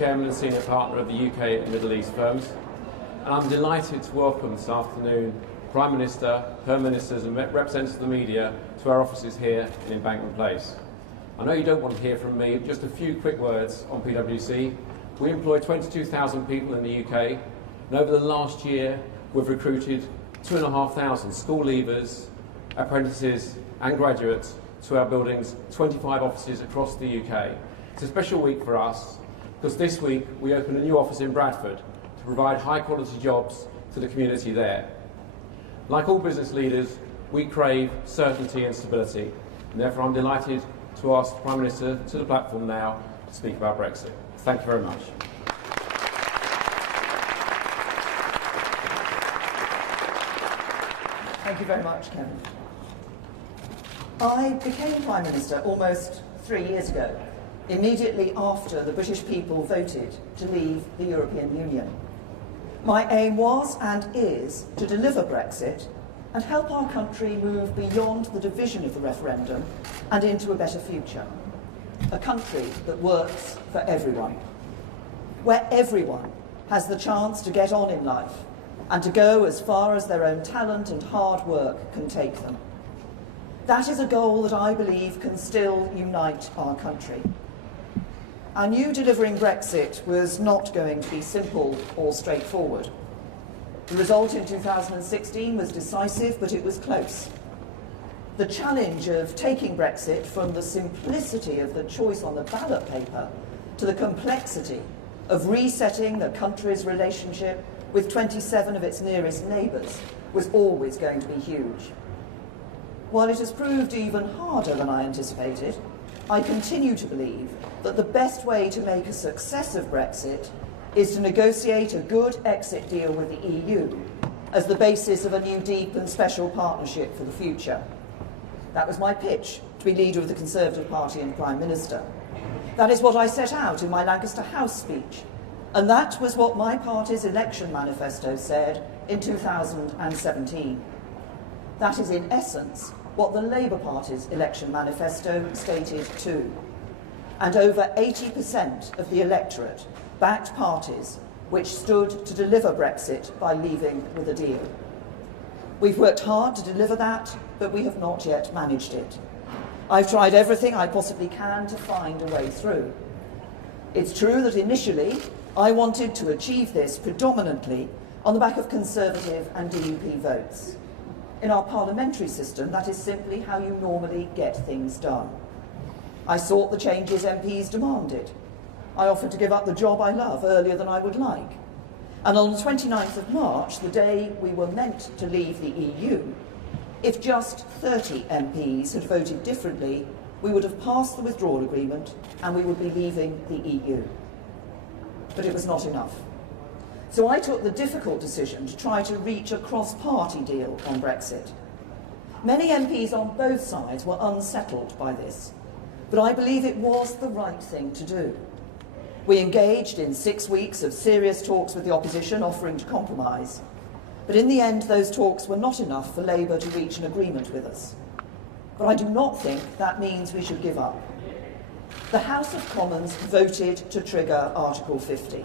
Chairman and Senior Partner of the UK and Middle East firms, and I'm delighted to welcome this afternoon Prime Minister, her ministers and representatives of the media to our offices here in Embankment Place. I know you don't want to hear from me, just a few quick words on PwC. We employ 22,000 people in the UK, and over the last year we've recruited 2,500 school leavers, apprentices and graduates to our building's 25 offices across the UK. It's a special week for us because this week we open a new office in Bradford to provide high-quality jobs to the community there. Like all business leaders, we crave certainty and stability, and therefore I'm delighted to ask the Prime Minister to the platform now to speak about Brexit. Thank you very much. Thank you very much, Kevin. I became Prime Minister almost 3 years ago, immediately after the British people voted to leave the European Union. My aim was and is to deliver Brexit and help our country move beyond the division of the referendum and into a better future. A country that works for everyone, where everyone has the chance to get on in life and to go as far as their own talent and hard work can take them. That is a goal that I believe can still unite our country. I knew delivering Brexit was not going to be simple or straightforward. The result in 2016 was decisive, but it was close. The challenge of taking Brexit from the simplicity of the choice on the ballot paper to the complexity of resetting the country's relationship with 27 of its nearest neighbours was always going to be huge. While it has proved even harder than I anticipated, I continue to believe that the best way to make a success of Brexit is to negotiate a good exit deal with the EU as the basis of a new deep and special partnership for the future. That was my pitch to be leader of the Conservative Party and Prime Minister. That is what I set out in my Lancaster House speech, and that was what my party's election manifesto said in 2017. That is in essence what the Labour Party's election manifesto stated too. And over 80% of the electorate backed parties which stood to deliver Brexit by leaving with a deal. We've worked hard to deliver that, but we have not yet managed it. I've tried everything I possibly can to find a way through. It's true that initially I wanted to achieve this predominantly on the back of Conservative and DUP votes. In our parliamentary system, that is simply how you normally get things done. I sought the changes MPs demanded. I offered to give up the job I love earlier than I would like. And on the 29th of March, the day we were meant to leave the EU, if just 30 MPs had voted differently, we would have passed the withdrawal agreement and we would be leaving the EU. But it was not enough. So I took the difficult decision to try to reach a cross-party deal on Brexit. Many MPs on both sides were unsettled by this, but I believe it was the right thing to do. We engaged in 6 weeks of serious talks with the opposition, offering to compromise. But in the end, those talks were not enough for Labour to reach an agreement with us. But I do not think that means we should give up. The House of Commons voted to trigger Article 50.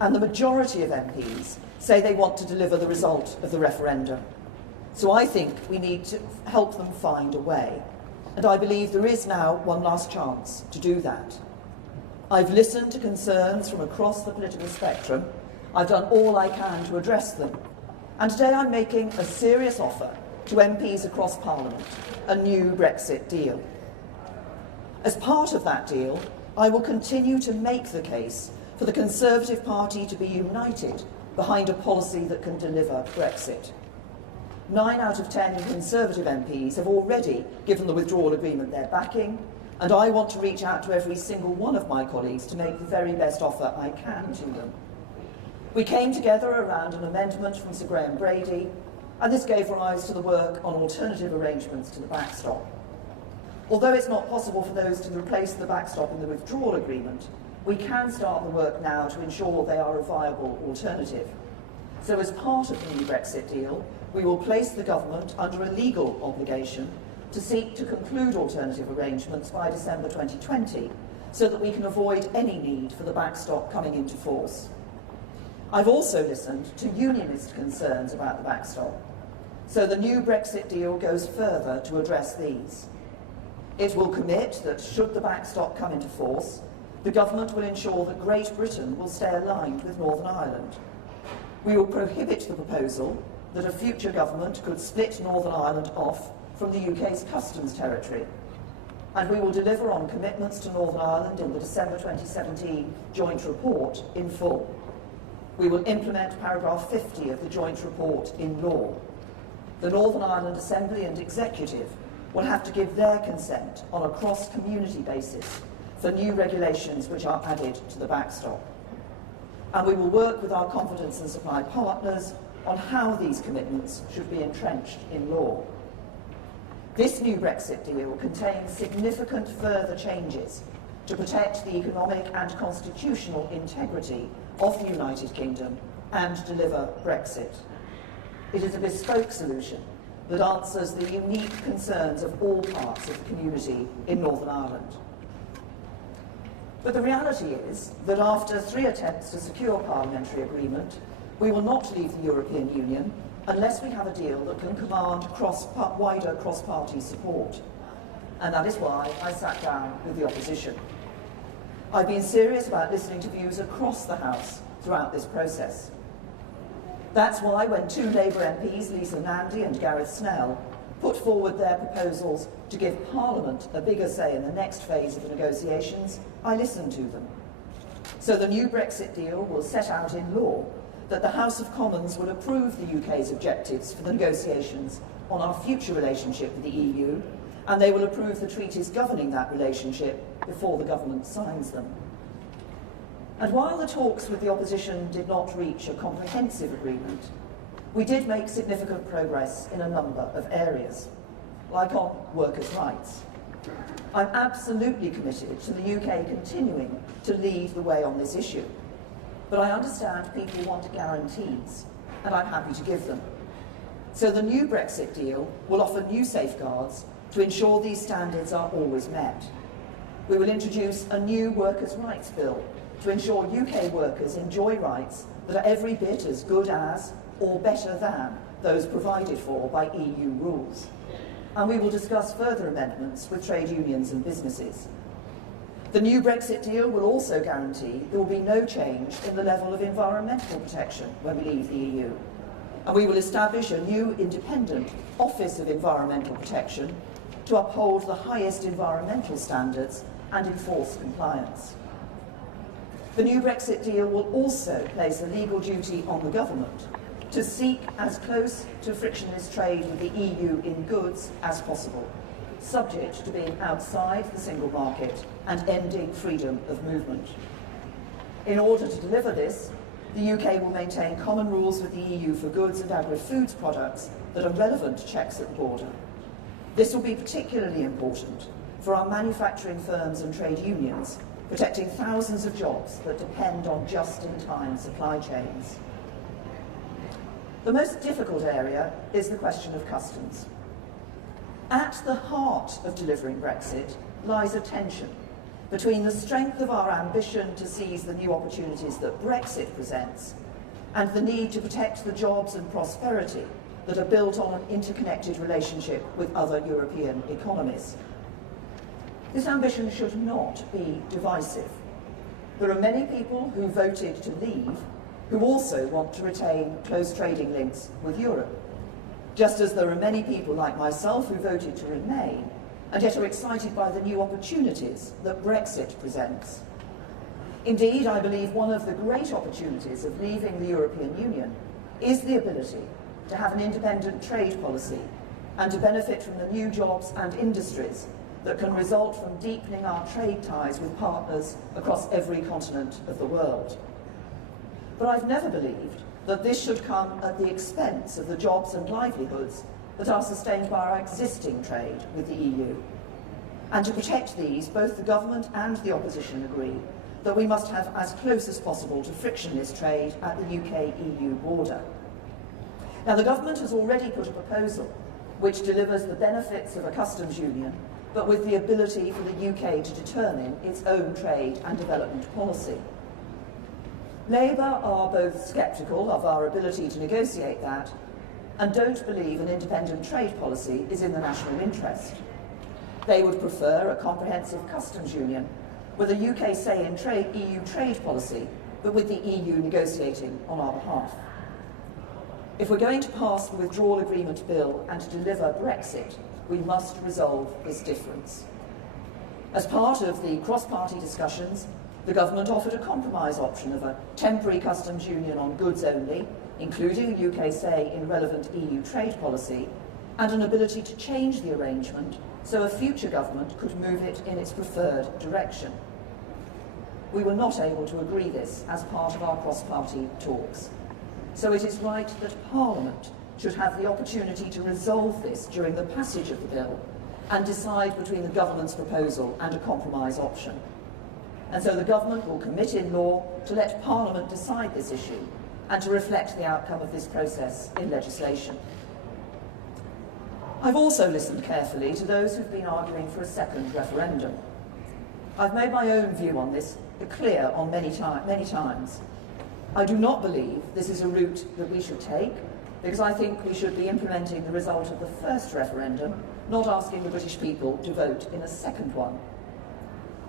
And the majority of MPs say they want to deliver the result of the referendum. So I think we need to help them find a way. And I believe there is now one last chance to do that. I've listened to concerns from across the political spectrum. I've done all I can to address them. And today I'm making a serious offer to MPs across Parliament, a new Brexit deal. As part of that deal, I will continue to make the case for the Conservative Party to be united behind a policy that can deliver Brexit. 9 out of 10 Conservative MPs have already given the withdrawal agreement their backing, and I want to reach out to every single one of my colleagues to make the very best offer I can to them. We came together around an amendment from Sir Graham Brady, and this gave rise to the work on alternative arrangements to the backstop. Although it's not possible for those to replace the backstop in the withdrawal agreement, we can start the work now to ensure they are a viable alternative. So as part of the new Brexit deal, we will place the government under a legal obligation to seek to conclude alternative arrangements by December 2020, so that we can avoid any need for the backstop coming into force. I've also listened to unionist concerns about the backstop, so the new Brexit deal goes further to address these. It will commit that, should the backstop come into force, the government will ensure that Great Britain will stay aligned with Northern Ireland. We will prohibit the proposal that a future government could split Northern Ireland off from the UK's customs territory. And we will deliver on commitments to Northern Ireland in the December 2017 joint report in full. We will implement paragraph 50 of the joint report in law. The Northern Ireland Assembly and Executive will have to give their consent on a cross-community basis for new regulations which are added to the backstop. And we will work with our confidence and supply partners on how these commitments should be entrenched in law. This new Brexit deal contains significant further changes to protect the economic and constitutional integrity of the United Kingdom and deliver Brexit. It is a bespoke solution that answers the unique concerns of all parts of the community in Northern Ireland. But the reality is that after 3 attempts to secure parliamentary agreement, we will not leave the European Union unless we have a deal that can command wider cross-party support. And that is why I sat down with the opposition. I've been serious about listening to views across the House throughout this process. That's why when 2 Labour MPs, Lisa Nandy and Gareth Snell, put forward their proposals to give Parliament a bigger say in the next phase of the negotiations, I listened to them. So the new Brexit deal will set out in law that the House of Commons will approve the UK's objectives for the negotiations on our future relationship with the EU, and they will approve the treaties governing that relationship before the government signs them. And while the talks with the opposition did not reach a comprehensive agreement, we did make significant progress in a number of areas, like on workers' rights. I'm absolutely committed to the UK continuing to lead the way on this issue, but I understand people want guarantees, and I'm happy to give them. So the new Brexit deal will offer new safeguards to ensure these standards are always met. We will introduce a new workers' rights bill to ensure UK workers enjoy rights that are every bit as good as or better than those provided for by EU rules. And we will discuss further amendments with trade unions and businesses. The new Brexit deal will also guarantee there will be no change in the level of environmental protection when we leave the EU. And we will establish a new independent Office of Environmental Protection to uphold the highest environmental standards and enforce compliance. The new Brexit deal will also place a legal duty on the government to seek as close to frictionless trade with the EU in goods as possible, subject to being outside the single market and ending freedom of movement. In order to deliver this, the UK will maintain common rules with the EU for goods and agri-foods products that are relevant to checks at the border. This will be particularly important for our manufacturing firms and trade unions, protecting thousands of jobs that depend on just-in-time supply chains. The most difficult area is the question of customs. At the heart of delivering Brexit lies a tension between the strength of our ambition to seize the new opportunities that Brexit presents and the need to protect the jobs and prosperity that are built on an interconnected relationship with other European economies. This ambition should not be divisive. There are many people who voted to leave who also want to retain close trading links with Europe, just as there are many people like myself who voted to remain and yet are excited by the new opportunities that Brexit presents. Indeed, I believe one of the great opportunities of leaving the European Union is the ability to have an independent trade policy and to benefit from the new jobs and industries that can result from deepening our trade ties with partners across every continent of the world. But I've never believed that this should come at the expense of the jobs and livelihoods that are sustained by our existing trade with the EU. And to protect these, both the government and the opposition agree that we must have as close as possible to frictionless trade at the UK-EU border. Now, the government has already put a proposal which delivers the benefits of a customs union but with the ability for the UK to determine its own trade and development policy. Labour are both sceptical of our ability to negotiate that and don't believe an independent trade policy is in the national interest. They would prefer a comprehensive customs union with a UK say in EU trade policy, but with the EU negotiating on our behalf. If we're going to pass the Withdrawal Agreement Bill and to deliver Brexit, we must resolve this difference. As part of the cross-party discussions, the government offered a compromise option of a temporary customs union on goods only, including a UK say in relevant EU trade policy, and an ability to change the arrangement so a future government could move it in its preferred direction. We were not able to agree this as part of our cross-party talks. So it is right that Parliament should have the opportunity to resolve this during the passage of the bill and decide between the government's proposal and a compromise option. And so the government will commit in law to let Parliament decide this issue and to reflect the outcome of this process in legislation. I've also listened carefully to those who've been arguing for a second referendum. I've made my own view on this clear on many times. I do not believe this is a route that we should take, because I think we should be implementing the result of the first referendum, not asking the British people to vote in a second one.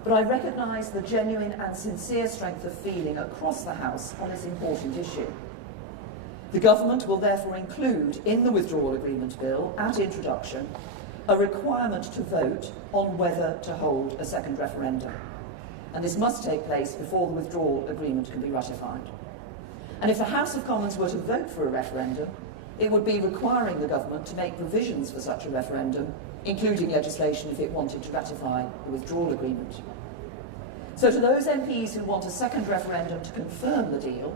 But I recognise the genuine and sincere strength of feeling across the House on this important issue. The government will therefore include in the Withdrawal Agreement Bill, at introduction, a requirement to vote on whether to hold a second referendum. And this must take place before the withdrawal agreement can be ratified. And if the House of Commons were to vote for a referendum, it would be requiring the government to make provisions for such a referendum, including legislation if it wanted to ratify the withdrawal agreement. So to those MPs who want a second referendum to confirm the deal,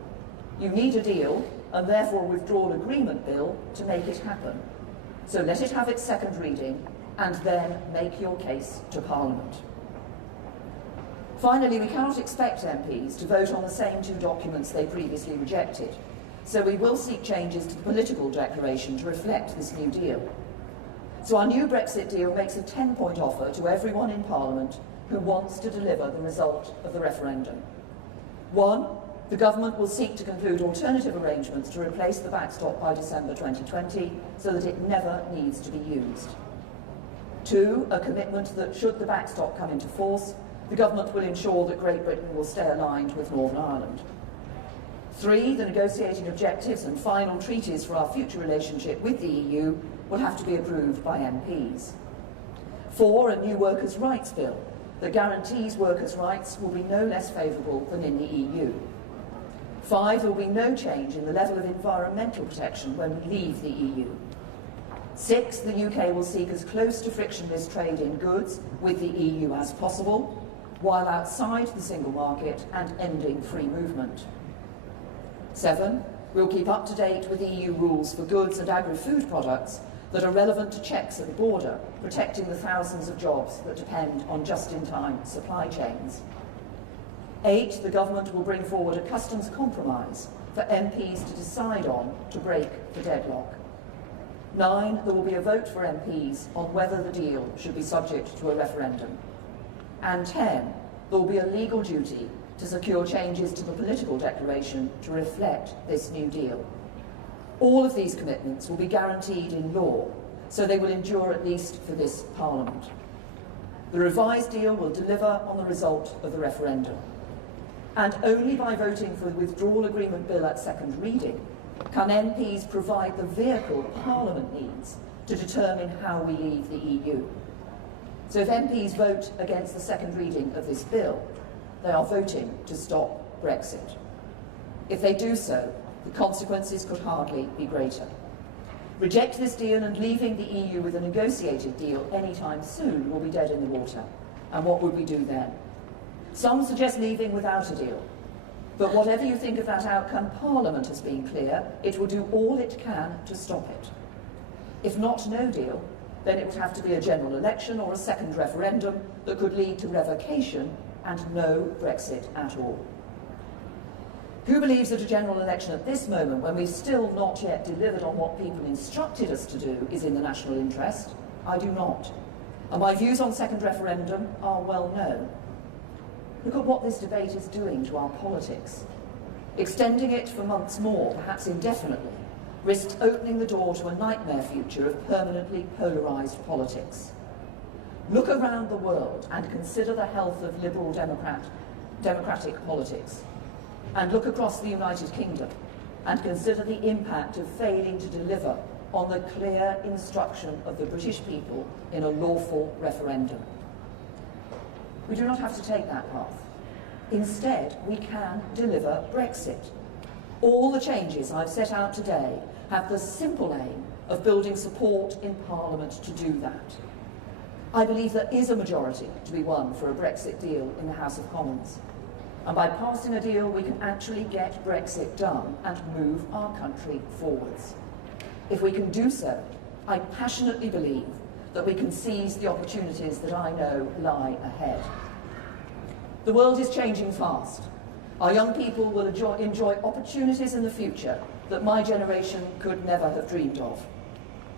you need a deal and therefore a withdrawal agreement bill to make it happen. So let it have its second reading and then make your case to Parliament. Finally, we cannot expect MPs to vote on the same two documents they previously rejected, so we will seek changes to the political declaration to reflect this new deal. So our new Brexit deal makes a 10-point offer to everyone in Parliament who wants to deliver the result of the referendum. 1, the government will seek to conclude alternative arrangements to replace the backstop by December 2020 so that it never needs to be used. 2, a commitment that should the backstop come into force, the government will ensure that Great Britain will stay aligned with Northern Ireland. 3, the negotiating objectives and final treaties for our future relationship with the EU will have to be approved by MPs. 4, a new workers' rights bill that guarantees workers' rights will be no less favourable than in the EU. 5, there will be no change in the level of environmental protection when we leave the EU. 6, the UK will seek as close to frictionless trade in goods with the EU as possible, while outside the single market and ending free movement. 7, we'll keep up to date with EU rules for goods and agri-food products that are relevant to checks at the border, protecting the thousands of jobs that depend on just-in-time supply chains. 8, the government will bring forward a customs compromise for MPs to decide on to break the deadlock. 9, there will be a vote for MPs on whether the deal should be subject to a referendum. And 10, there will be a legal duty to secure changes to the political declaration to reflect this new deal. All of these commitments will be guaranteed in law, so they will endure at least for this Parliament. The revised deal will deliver on the result of the referendum. And only by voting for the Withdrawal Agreement Bill at second reading can MPs provide the vehicle Parliament needs to determine how we leave the EU. So if MPs vote against the second reading of this bill, they are voting to stop Brexit. If they do so, the consequences could hardly be greater. Reject this deal and leaving the EU with a negotiated deal anytime soon will be dead in the water. And what would we do then? Some suggest leaving without a deal. But whatever you think of that outcome, Parliament has been clear it will do all it can to stop it. If not no deal, then it would have to be a general election or a second referendum that could lead to revocation and no Brexit at all. Who believes that a general election at this moment, when we've still not yet delivered on what people instructed us to do, is in the national interest? I do not. And my views on second referendum are well known. Look at what this debate is doing to our politics. Extending it for months more, perhaps indefinitely, risks opening the door to a nightmare future of permanently polarised politics. Look around the world and consider the health of liberal democratic politics. And look across the United Kingdom and consider the impact of failing to deliver on the clear instruction of the British people in a lawful referendum. We do not have to take that path. Instead, we can deliver Brexit. All the changes I've set out today have the simple aim of building support in Parliament to do that. I believe there is a majority to be won for a Brexit deal in the House of Commons. And by passing a deal, we can actually get Brexit done and move our country forwards. If we can do so, I passionately believe that we can seize the opportunities that I know lie ahead. The world is changing fast. Our young people will enjoy opportunities in the future that my generation could never have dreamed of.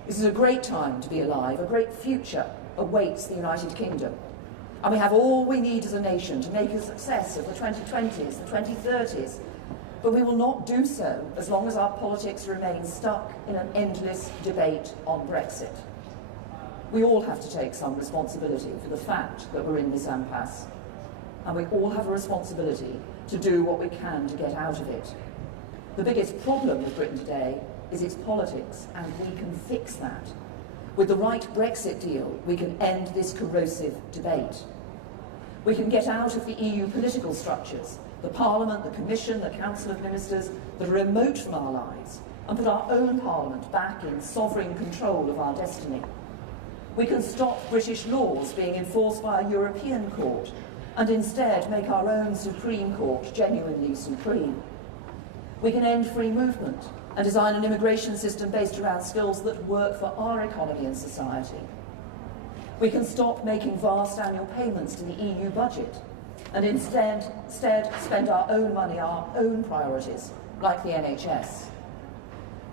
This is a great time to be alive. A great future awaits the United Kingdom. And we have all we need as a nation to make a success of the 2020s, the 2030s. But we will not do so as long as our politics remain stuck in an endless debate on Brexit. We all have to take some responsibility for the fact that we're in this impasse. And we all have a responsibility to do what we can to get out of it. The biggest problem with Britain today is its politics, and we can fix that. With the right Brexit deal, we can end this corrosive debate. We can get out of the EU political structures, the Parliament, the Commission, the Council of Ministers, that are remote from our lives, and put our own Parliament back in sovereign control of our destiny. We can stop British laws being enforced by a European court, and instead make our own Supreme Court genuinely supreme. We can end free movement and design an immigration system based around skills that work for our economy and society. We can stop making vast annual payments to the EU budget and instead spend our own money, our own priorities, like the NHS.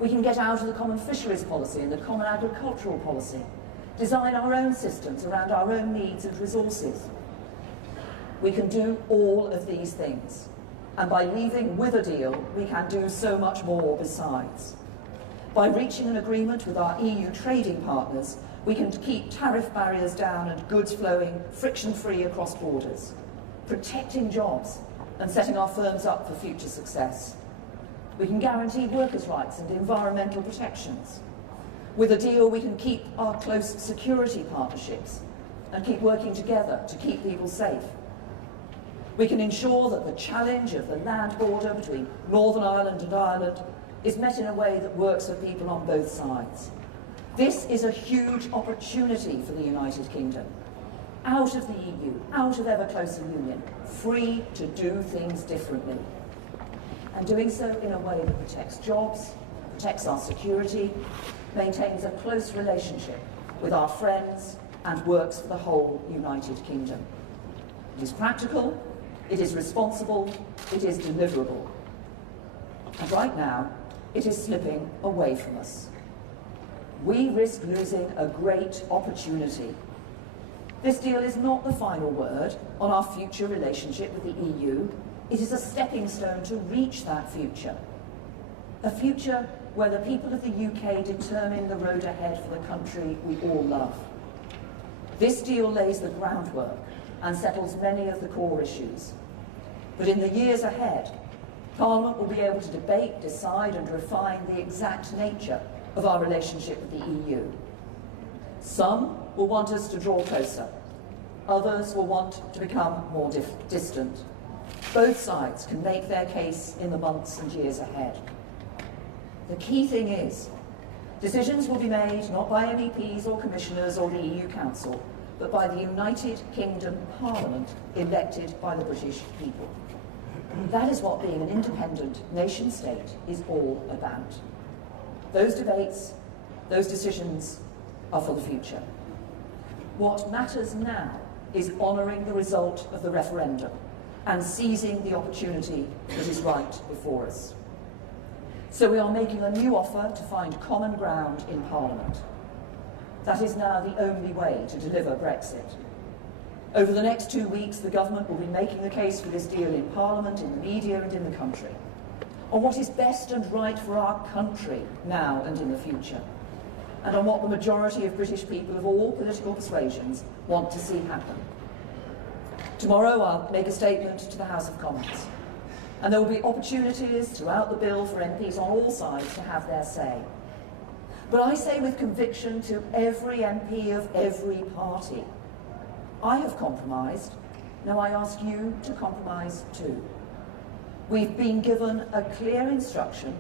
We can get out of the common fisheries policy and the common agricultural policy, design our own systems around our own needs and resources. We can do all of these things. And by leaving with a deal, we can do so much more besides. By reaching an agreement with our EU trading partners, we can keep tariff barriers down and goods flowing friction-free across borders, protecting jobs and setting our firms up for future success. We can guarantee workers' rights and environmental protections. With a deal, we can keep our close security partnerships and keep working together to keep people safe. We can ensure that the challenge of the land border between Northern Ireland and Ireland is met in a way that works for people on both sides. This is a huge opportunity for the United Kingdom. Out of the EU, out of ever closer union, free to do things differently. And doing so in a way that protects jobs, protects our security, maintains a close relationship with our friends, and works for the whole United Kingdom. It is practical, it is responsible, it is deliverable. And right now, it is slipping away from us. We risk losing a great opportunity. This deal is not the final word on our future relationship with the EU. It is a stepping stone to reach that future. A future where the people of the UK determine the road ahead for the country we all love. This deal lays the groundwork and settles many of the core issues. But in the years ahead, Parliament will be able to debate, decide and refine the exact nature of our relationship with the EU. Some will want us to draw closer. Others will want to become more distant. Both sides can make their case in the months and years ahead. The key thing is, decisions will be made not by MEPs or commissioners or the EU Council, but by the United Kingdom Parliament elected by the British people. That is what being an independent nation-state is all about. Those debates, those decisions are for the future. What matters now is honouring the result of the referendum and seizing the opportunity that is right before us. So we are making a new offer to find common ground in Parliament. That is now the only way to deliver Brexit. Over the next 2 weeks, the government will be making the case for this deal in Parliament, in the media and in the country, on what is best and right for our country now and in the future, and on what the majority of British people of all political persuasions want to see happen. Tomorrow I'll make a statement to the House of Commons, and there will be opportunities throughout the bill for MPs on all sides to have their say. But I say with conviction to every MP of every party, I have compromised, now I ask you to compromise too. We've been given a clear instruction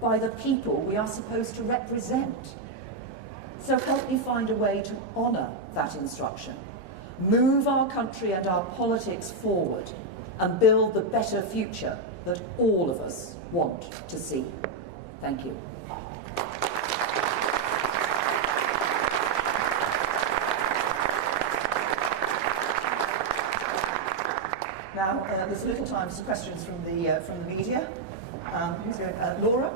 by the people we are supposed to represent. So help me find a way to honour that instruction, move our country and our politics forward, and build the better future that all of us want to see. Thank you. Now, there's little time for some questions from the media. Who's going? Laura?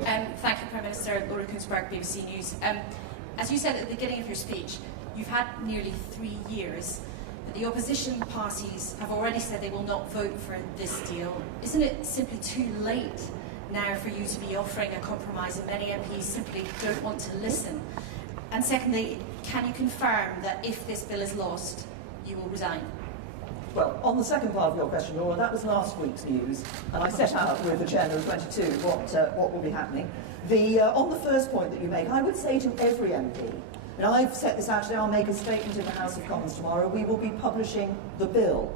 Thank you, Prime Minister. Laura Kunsberg, BBC News. As you said at the beginning of your speech, you've had nearly 3 years, but the opposition parties have already said they will not vote for this deal. Isn't it simply too late now for you to be offering a compromise, and many MPs simply don't want to listen? And secondly, can you confirm that if this bill is lost, you will resign? Well, on the second part of your question, Laura, that was last week's news, and I set out with Agenda 22 what will be happening. On the first point that you make, I would say to every MP, and I've set this out today, I'll make a statement in the House of Commons tomorrow, we will be publishing the bill.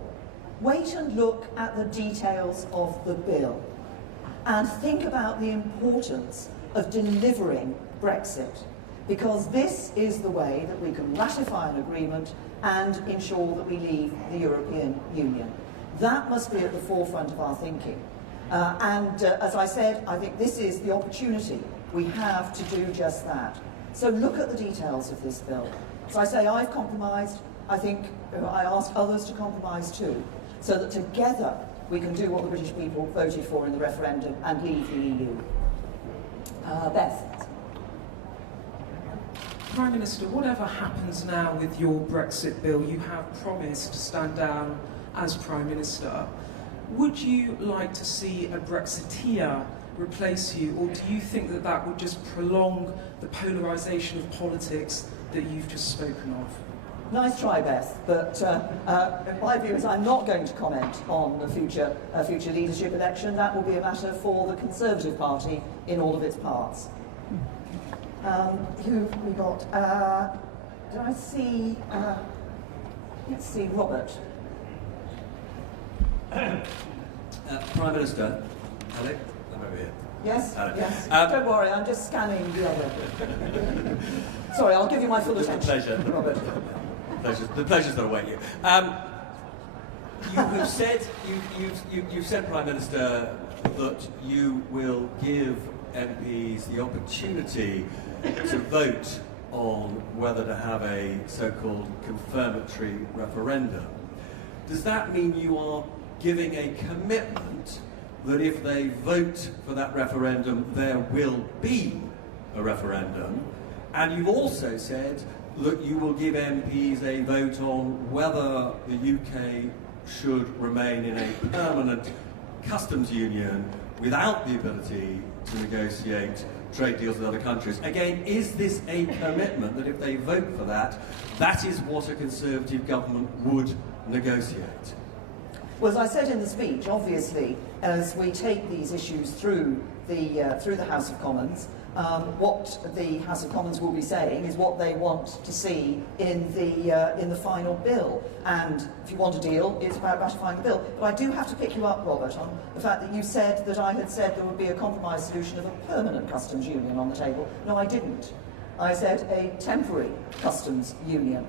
Wait and look at the details of the bill, and think about the importance of delivering Brexit, because this is the way that we can ratify an agreement and ensure that we leave the European Union. That must be at the forefront of our thinking. As I said, I think this is the opportunity we have to do just that. So look at the details of this bill. So I say I've compromised, I think I ask others to compromise too, so that together we can do what the British people voted for in the referendum and leave the EU. Beth. Prime Minister, whatever happens now with your Brexit bill, you have promised to stand down as Prime Minister. Would you like to see a Brexiteer replace you, or do you think that that would just prolong the polarisation of politics that you've just spoken of? Nice try, Beth, but my view is I'm not going to comment on the future leadership election. That will be a matter for the Conservative Party in all of its parts. Who have we got? Did I see? Let's see, Robert. Prime Minister, Alec, I'm over here. Yes, Alec. yes. Don't worry, I'm just scanning the other. Sorry, I'll give you my full attention. Pleasure, Robert. The pleasure's not awaiting you. You have said, you've said, Prime Minister, that you will give MPs the opportunity to vote on whether to have a so-called confirmatory referendum. Does that mean you are giving a commitment that if they vote for that referendum, there will be a referendum? And you've also said that you will give MPs a vote on whether the UK should remain in a permanent customs union without the ability to negotiate trade deals with other countries. Again, is this a commitment that if they vote for that, that is what a Conservative government would negotiate? Well, as I said in the speech, obviously, as we take these issues through the House of Commons, what the House of Commons will be saying is what they want to see in the final bill. And if you want a deal, it's about ratifying the bill. But I do have to pick you up, Robert, on the fact that you said that I had said there would be a compromise solution of a permanent customs union on the table. No, I didn't. I said a temporary customs union,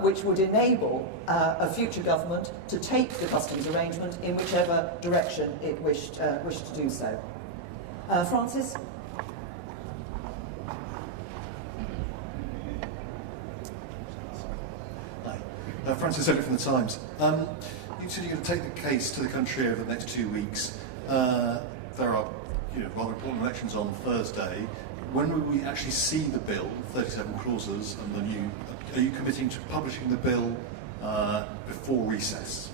which would enable a future government to take the customs arrangement in whichever direction it wished to do so. Francis? Francis Elliott from The Times. You said you're going to take the case to the country over the next 2 weeks. There are rather important elections on Thursday. when will we actually see the bill, 37 clauses, and the new? Are you committing to publishing the bill before recess?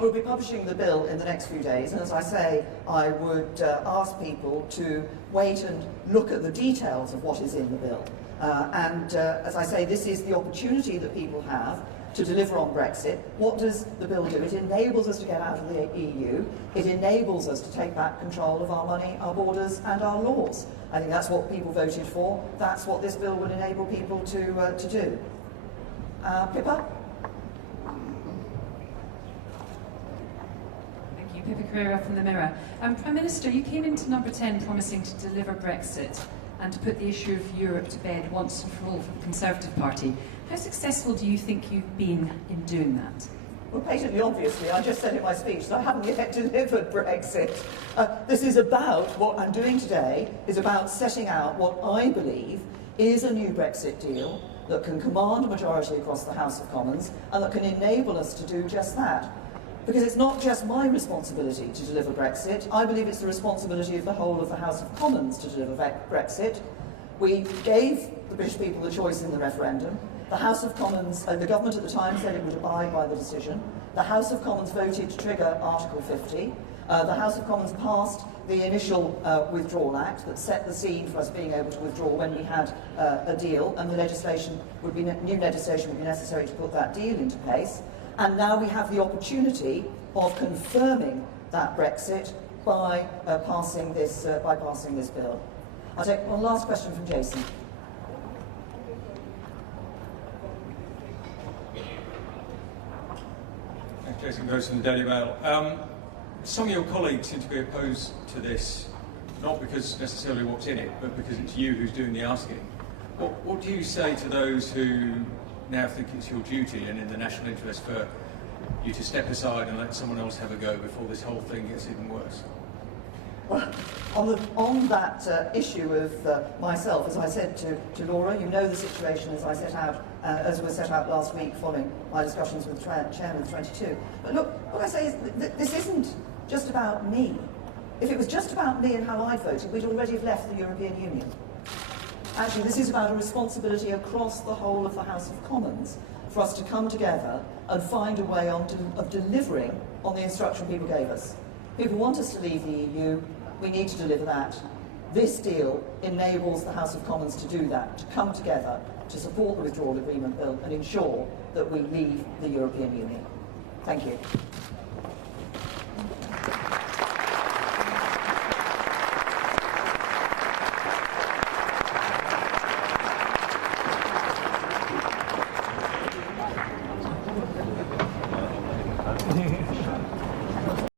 We'll be publishing the bill in the next few days, and as I say, I would ask people to wait and look at the details of what is in the bill. As I say, this is the opportunity that people have to deliver on Brexit. What does the bill do? It enables us to get out of the EU. It enables us to take back control of our money, our borders and our laws. I think that's what people voted for. That's what this bill would enable people to do. Pippa? Thank you. Pippa Carrera from The Mirror. Prime Minister, you came into number 10 promising to deliver Brexit and to put the issue of Europe to bed once and for all for the Conservative Party. How successful do you think you've been in doing that? Well, patently obviously, I just said in my speech that I haven't yet delivered Brexit. This is about, what I'm doing today, is about setting out what I believe is a new Brexit deal that can command a majority across the House of Commons and that can enable us to do just that. Because it's not just my responsibility to deliver Brexit, I believe it's the responsibility of the whole of the House of Commons to deliver Brexit. We gave the British people the choice in the referendum. The House of Commons, the government at the time said it would abide by the decision. The House of Commons voted to trigger Article 50. The House of Commons passed the initial Withdrawal Act that set the scene for us being able to withdraw when we had a deal, and the legislation would be new legislation would be necessary to put that deal into place. And now we have the opportunity of confirming that Brexit by passing this bill. I'll take one last question from Jason. Jason Gross from the Daily Mail. Some of your colleagues seem to be opposed to this, not because necessarily what's in it, but because it's you who's doing the asking. What do you say to those who now think it's your duty and in the national interest for you to step aside and let someone else have a go before this whole thing gets even worse? Well, on that issue of myself, as I said to Laura, you know the situation as was set out last week following my discussions with Chairman of 22. But look, what I say is this isn't just about me. If it was just about me and how I voted, we'd already have left the European Union. Actually, this is about a responsibility across the whole of the House of Commons for us to come together and find a way of delivering on the instruction people gave us. People want us to leave the EU, we need to deliver that. This deal enables the House of Commons to do that, to come together, to support the withdrawal agreement bill and ensure that we leave the European Union. Thank you.